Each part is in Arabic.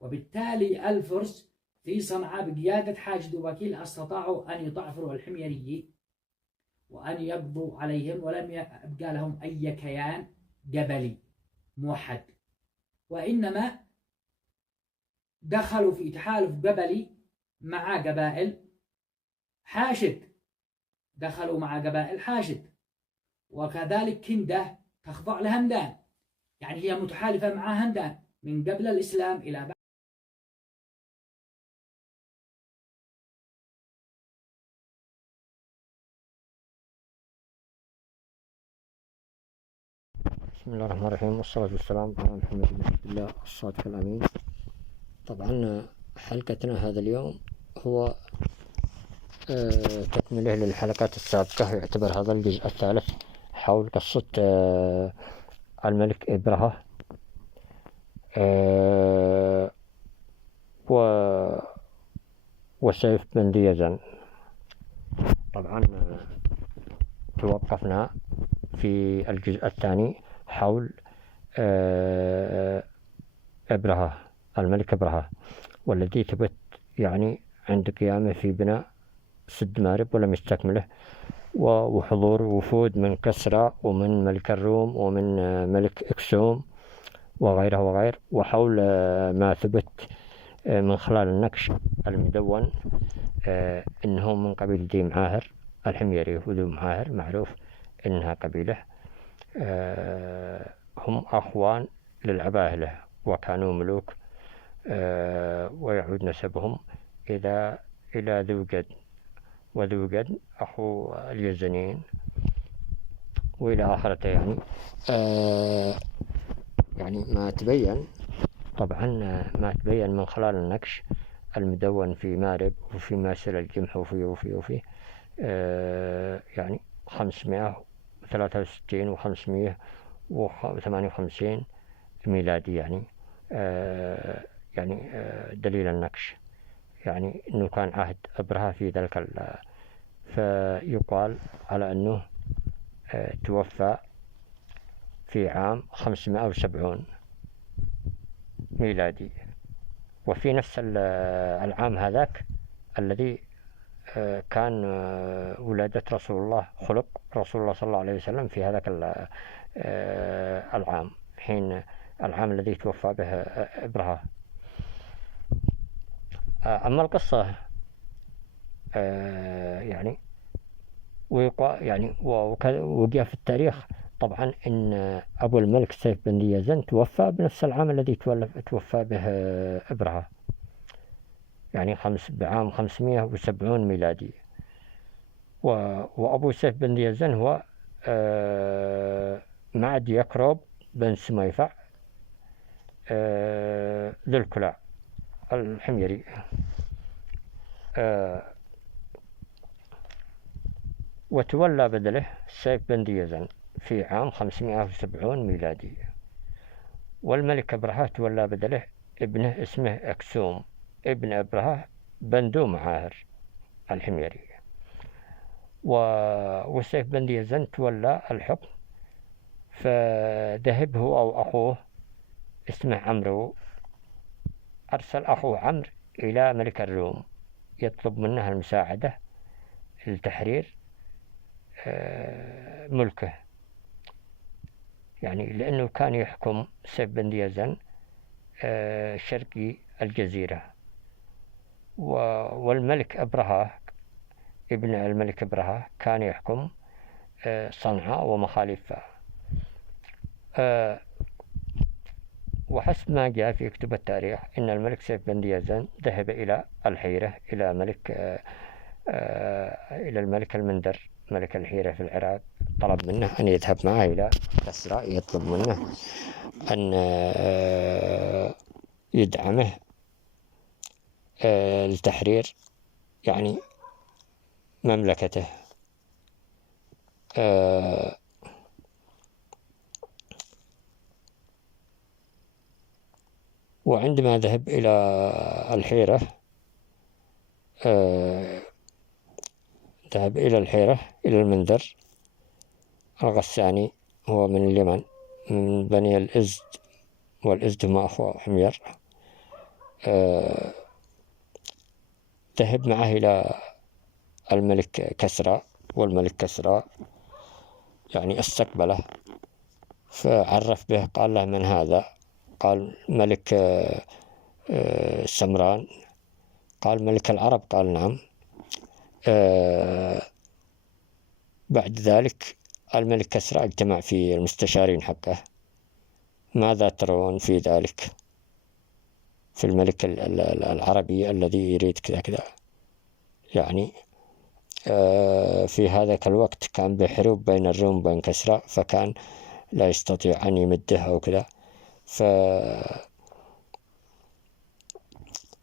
وبالتالي الفرس في صنعاء بقيادة حاجد وبكيل استطاعوا أن يطعفروا الحميريين وأن يقضوا عليهم، ولم يبقى لهم أي كيان قبلي موحد، وإنما دخلوا في تحالف قبلي مع قبائل حاشد، دخلوا مع قبائل حاشد، وكذلك كندة تخضع لهمدان، يعني هي متحالفة مع همدان من قبل الإسلام إلى بعد. بسم الله الرحمن الرحيم، والصلاة والسلام على محمد بن عبد الله الصادق الأمين. طبعا حلقتنا هذا اليوم هو تكمله للحلقات السابقة، يعتبر هذا الجزء الثالث حول قصة الملك إبرهة وسيف بن ذي يزن. طبعا توقفنا في الجزء الثاني حول إبرهة، الملك إبرهة، والذي ثبت يعني عند قيامه في بناء سد مارب ولم يستكمله، وحضور وفود من كسرى ومن ملك الروم ومن ملك إكسوم وغيره وغير، وحول ما ثبت من خلال النقش المدون إنه من قبيل ذي معاهر الحميري، وذو معاهر معروف إنها قبيلة هم أخوان للعباهلة وكانوا ملوك، ويعود نسبهم إلى ذو قد، وذو قد أخو اليزنين وإلى آخرته. يعني ما تبين طبعا ما تبين من خلال النقش المدون في مارب وفي ماسل الجمح وفي يعني 563 و558 ميلادي، يعني دليل النقش يعني إنه كان عهد إبرهة في ذلك، فيقال على أنه توفى في عام 570 ميلادي، وفي نفس العام هذاك الذي كان ولادة رسول الله، خلق رسول الله صلى الله عليه وسلم في هذاك العام، حين العام الذي توفى به إبرهة. أما القصة يعني وجاء في التاريخ طبعا إن أبو الملك سيف بن ذي يزن توفى بنفس العام الذي توفى به إبرهة، يعني بعام 570 ميلادي. وأبو سيف بن ذي يزن هو معد يكروب بن سميفع ذو الكلاع الحميري. وتولى بدله سيف بن ذي يزن في عام 570 ميلادي، والملك إبرهة تولى بدله ابنه اسمه أكسوم ابن إبرهة بن ذو معاهر الحميري. وسيف بن ذي يزن تولى الحكم، فذهب هو أو أخوه اسمه عمرو، أرسل أخوه عمرو إلى ملك الروم يطلب منه المساعدة لتحرير ملكه، يعني لأنه كان يحكم سيف بن ذي يزن شرقي الجزيرة، والملك إبرهة ابن الملك إبرهة كان يحكم صنعاء ومخالفها. وحسب ما جاء في كتب التاريخ إن الملك سيف بن ذي يزن ذهب إلى الحيرة إلى الملك المندر ملك الحيرة في العراق، طلب منه أن يذهب معه إلى كسرى، يطلب منه أن يدعمه لتحرير يعني مملكته. وعندما ذهب إلى الحيرة ذهب إلى الحيرة إلى المندر الغساني، هو من اليمن من بني الإزد، والإزد هم أخوة حمير. ذهب معه إلى الملك كسرى، والملك كسرى يعني استقبله، فعرف به، قال له: من هذا؟ قال: ملك سمران. قال: ملك العرب؟ قال: نعم. بعد ذلك الملك كسرى اجتمع في المستشارين حقه: ماذا ترون في ذلك، في الملك العربي الذي يريد كذا كذا؟ يعني في هذاك الوقت كان بحروب بين الروم وبين كسرى، فكان لا يستطيع أن يمده أو كذا.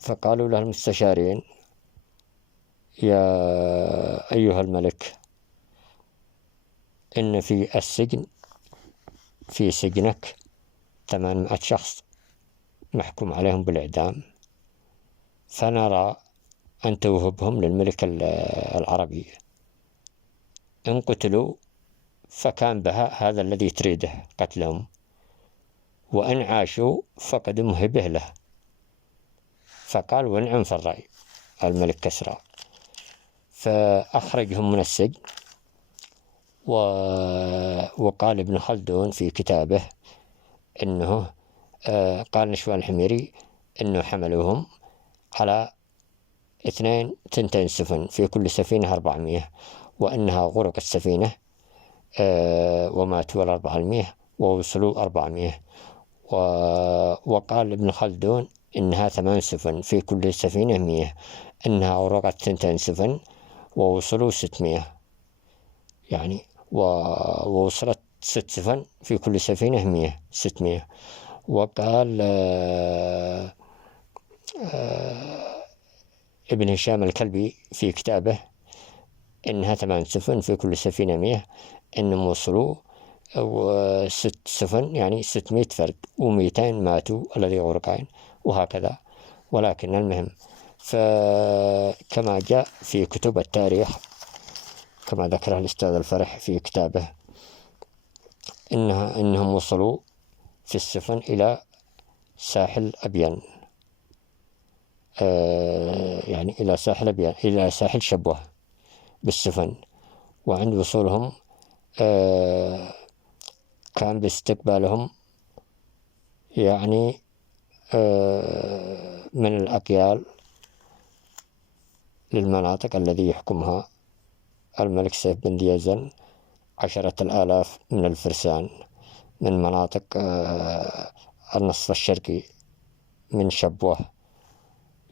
فقالوا له المستشارين: يا أيها الملك، إن في السجن، في سجنك 800 شخص محكوم عليهم بالإعدام، فنرى أن توهبهم للملك العربي. إن قتلوا فكان بها هذا الذي تريده قتلهم، وإن عاشوا فقد مهبه له. فقال: ونعم في الرأي الملك كسرى. فأخرجهم من السجن. وقال ابن خلدون في كتابه إنه قال نشوان الحميري إنه حملوهم على 2 سفن، في كل سفينة 400، وأنها غرق السفينة وماتوا 400 ووصلوا 400. وقال ابن خلدون إنها 8 سفن، في كل سفينة 100، إنها غرقت 2 سفن ووصلوا 600 يعني، ووصلت 6 سفن، في كل سفينة 100، 600. وقال ابن هشام الكلبي في كتابه إنها 8 سفن، في كل سفينة 100، إنهم وصلوا 6 سفن يعني 600 فرد، و200 ماتوا الذي غرقين، وهكذا. ولكن المهم، فكما جاء في كتب التاريخ، كما ذكره الأستاذ الفرح في كتابه، إنهم وصلوا في السفن إلى ساحل أبين، يعني إلى ساحل أبين، إلى ساحل شبوة بالسفن. وعند وصولهم كان باستقبالهم يعني من الأقيال للمناطق الذي يحكمها الملك سيف بن ذي يزن 10,000 من الفرسان من مناطق النصف الشرقي من شبوة،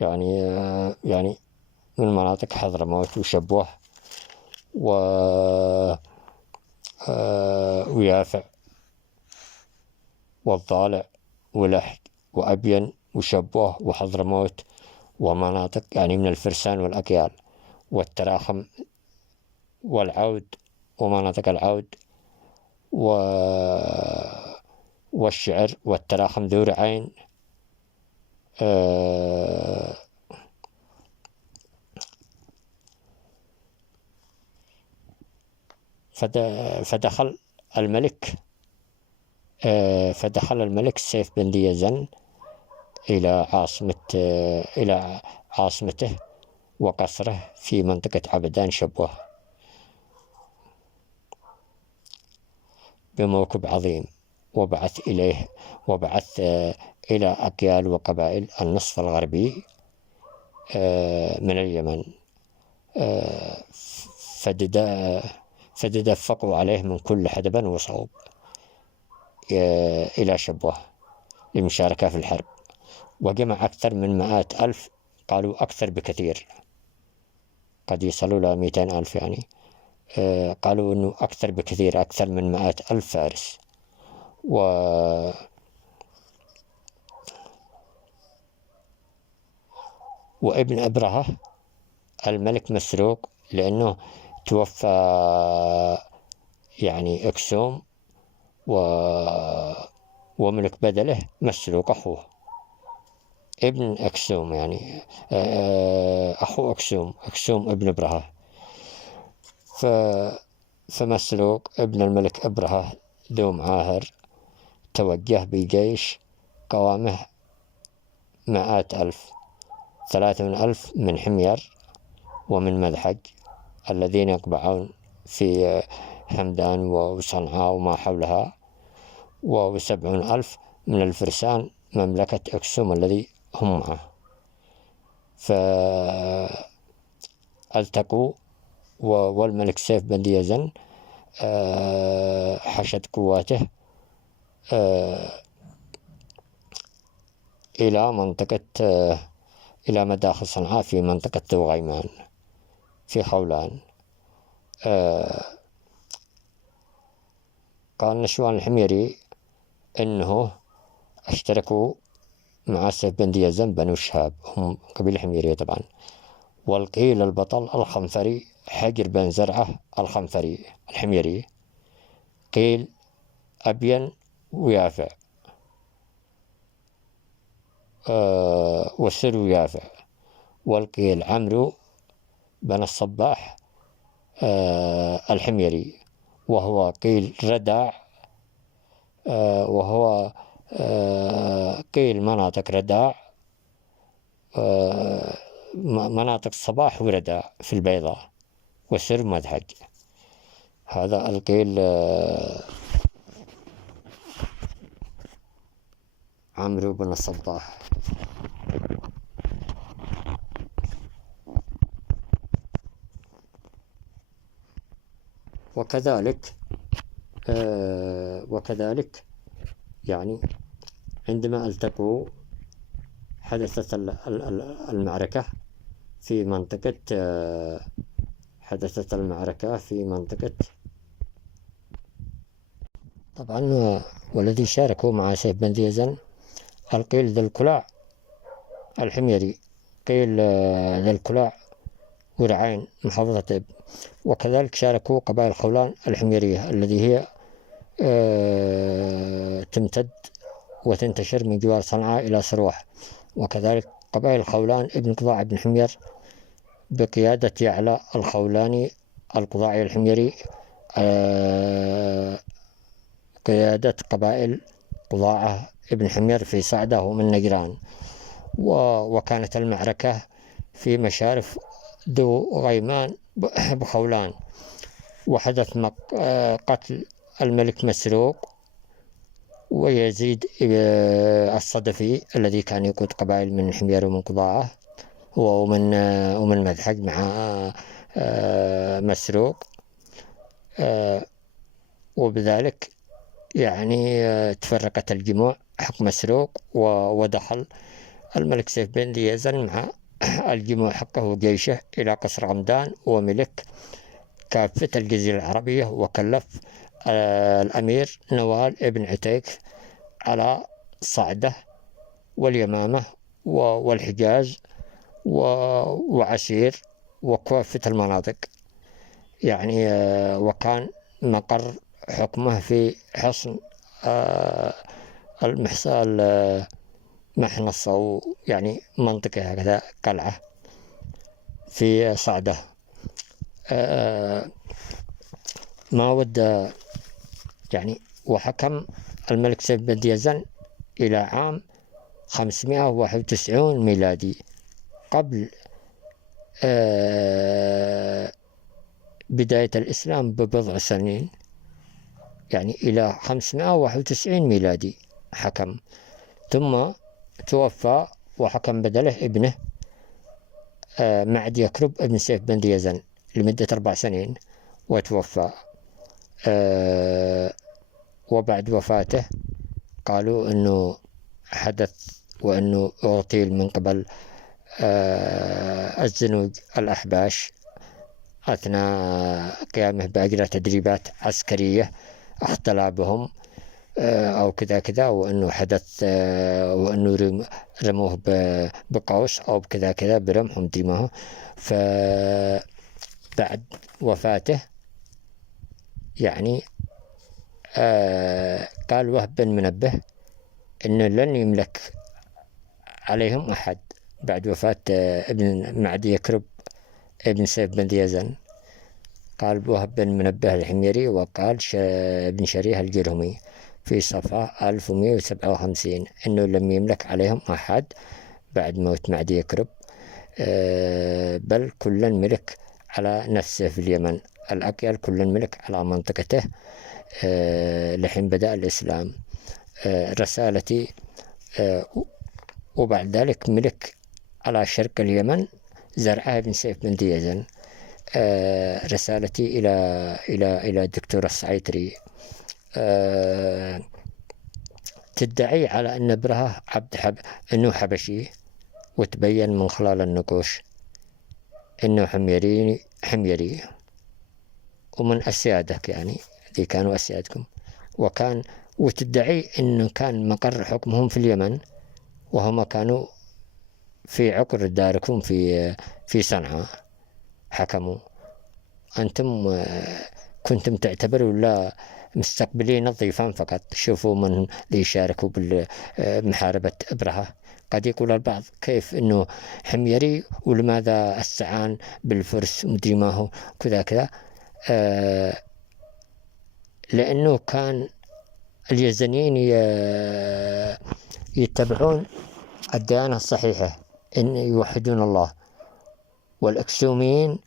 يعني من مناطق حضرموت وشبوة ويافع والضالع ولحج وأبين وشبوة وحضرموت، ومناطق يعني من الفرسان والأقيال والتراخم والعود ومناطق العود والشعر والتراخم ذو رعين. فدخل الملك سيف بن ذي يزن إلى عاصمته وقصره في منطقة عبدان شبوة بموكب عظيم، وبعث إلى أقيال وقبائل النصف الغربي من اليمن، فدفقوا عليه من كل حدب وصوب إلى شبوة للمشاركة في الحرب، وجمع أكثر من 100,000، قالوا أكثر بكثير، قد يصلوا إلى 200,000 يعني. قالوا أنه أكثر بكثير، أكثر من 100,000 فارس. وابن أبرهة الملك مسروق، لأنه توفى يعني أكسوم، وملك بدله مسروق أخوه ابن أكسوم، يعني أخو أكسوم ابن أبرهة. فمسروق ابن الملك أبرهة ذو معاهر توجه بجيش قوامه مئات ألف، 30,000 من حمير ومن مذحج الذين يقبعون في حمدان وصنعاء وما حولها، و70,000 من الفرسان مملكة أكسوم الذي هم معه. فالتقوا، والملك سيف بن ذي يزن حشد قواته إلى منطقة إلى مداخل صنعاء في منطقة ذو غيمان في خولان. قال نشوان الحميري إنه اشتركوا مع سيف بن ذي يزن بنو شهاب، هم قبيلة حميرية طبعا. والقيل البطل الخنفري حجر بن زرعة الخنفري الحميري، قيل أبين ويافع وسر ويافع. والقيل عمرو بن الصباح الحميري، وهو قيل رداع، وهو قيل مناطق رداع، مناطق صباح ورداع في البيضاء، وسر مذحج. هذا القيل عمرو بن الصباح. وكذلك يعني عندما التقوا حدثت المعركة في منطقة طبعا. والذي شاركوا مع سيف بن ذي يزن القيل ذي الكلاع الحميري، قيل ذي الكلاع ورعين محافظة إب. وكذلك شاركوا قبائل خولان الحميرية الذي هي تمتد وتنتشر من جوار صنعاء إلى صروح. وكذلك قبائل خولان ابن قضاع بن حمير بقيادة يعلى الخولاني القضاعي الحميري، قيادة قبائل قضاعة ابن حمير في صعدة ومن نجران. وكانت المعركة في مشارف ذو غيمان بخولان. وحدث قتل الملك مسروق ويزيد الصدفي الذي كان يقود قبائل من حمير ومن قضاعة ومن مذحج مع مسروق. وبذلك يعني تفرقت الجموع حق مسروق، ودخل الملك سيف بن ذي يزن مع الجموع حقه وجيشه إلى قصر غمدان وملك كافة الجزيرة العربية، وكلف الأمير نوال ابن عتيك على صعدة واليمامة والحجاز وعسير وكافة المناطق يعني. وكان مقر حكمه في حصن محنصة، يعني منطقة هكذا قلعة في صعدة. ما ود يعني. وحكم الملك سيف بن ذي يزن إلى عام 591 ميلادي، قبل بداية الإسلام ببضع سنين، يعني إلى 591 ميلادي حكم. ثم توفى وحكم بدله ابنه معد يكرب ابن سيف بن ذي يزن لمدة 4 سنين وتوفى. وبعد وفاته قالوا أنه حدث وأنه اغتيل من قبل الزنوج الأحباش أثناء قيامه بأجرى تدريبات عسكرية اختلى بهم أو كذا، وأنه حدث وأنه رموه بقوس أو كذا برمح مدري ما هو. فبعد وفاته يعني قال وهب بن منبه إنه لن يملك عليهم أحد بعد وفاة ابن معدي يكرب ابن سيف بن ذي يزن. قال وهب بن منبه الحميري، وقال ابن شريح الجرهمي في صفحة 1157 إنه لم يملك عليهم أحد بعد موت معدي يكرب، بل كل ملك على نفسه في اليمن. الأقيل كل ملك على منطقته لحين بدأ الإسلام. رسالتي وبعد ذلك ملك على شرق اليمن زرعه بن سيف بن ديزن. رسالتي إلى الدكتور الصعيتري، تدعي على أن برهة أنه حبشي، وتبين من خلال النقوش أنه حميري ومن أسيادك، يعني ذي كانوا أسيادكم. وتدعي أنه كان مقر حكمهم في اليمن، وهم كانوا في عقر داركم في صنعاء حكموا. أنتم كنتم تعتبروا لا مستقبلين الضيفان فقط. شوفوا من اللي يشاركوا بمحاربة أبرهة. قد يقول البعض كيف أنه حميري ولماذا استعان بالفرس ومدري ما هو كذا. لأنه كان اليزنيين يتبعون الديانة الصحيحة، إن يوحدون الله. والأكسوميين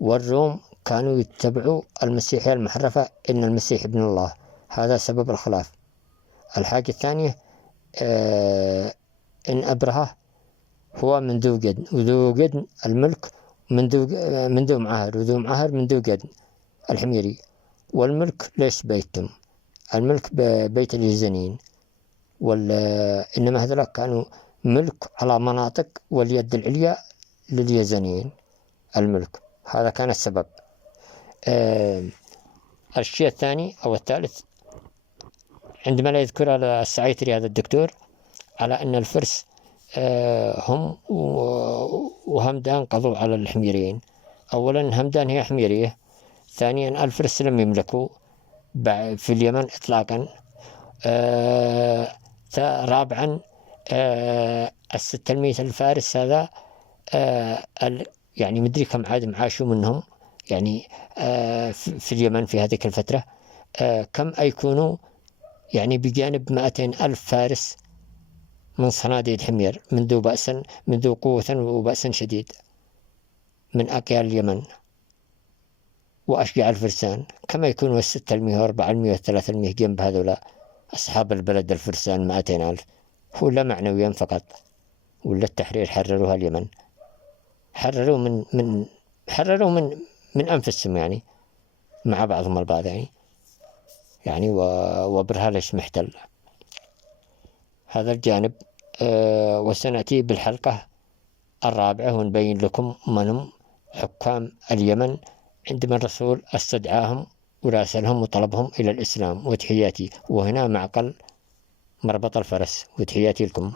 والروم كانوا يتبعوا المسيحية المحرفة، إن المسيح ابن الله. هذا سبب الخلاف. الحاجة الثانية إن أبرهة هو من ذو قدن، وذو قدن الملك من ذو معاهر، وذو معاهر من ذو قدن الحميري. والملك ليش بيتهم؟ الملك بيت اليزنيين، إنما هذول كانوا ملك على مناطق، واليد العليا لليزنيين الملك. هذا كان السبب. الشيء الثاني أو الثالث، عندما لا يذكر السعيتري هذا الدكتور على أن الفرس هم وهمدان قضوا على الحميريين. أولا همدان هي حميرية، ثانيا الفرس لم يملكوا في اليمن إطلاقا، رابعا 600 الفارس هذا يعني مدري كم عاد عاشوا منهم، يعني في اليمن في هذه الفترة كم يكونوا، يعني بجانب 200 ألف فارس من صناديد حمير، منذ قوة وبأس شديد، من أقيال اليمن وأشجع الفرسان. كما يكونوا 600 و400 و300 جنب هذولا أصحاب البلد الفرسان 200 ألف. هو لا معنويا فقط، ولا التحرير حرروها اليمن، حرروا من أنفسهم، يعني مع بعضهم البعض، يعني وبرها ليش محتل. هذا الجانب. وسنأتي بالحلقة الرابعة ونبين لكم من هم حكام اليمن عندما الرسول استدعاهم وراسلهم وطلبهم إلى الإسلام. وتحياتي، وهنا معقل مربط الفرس. وتحياتي لكم.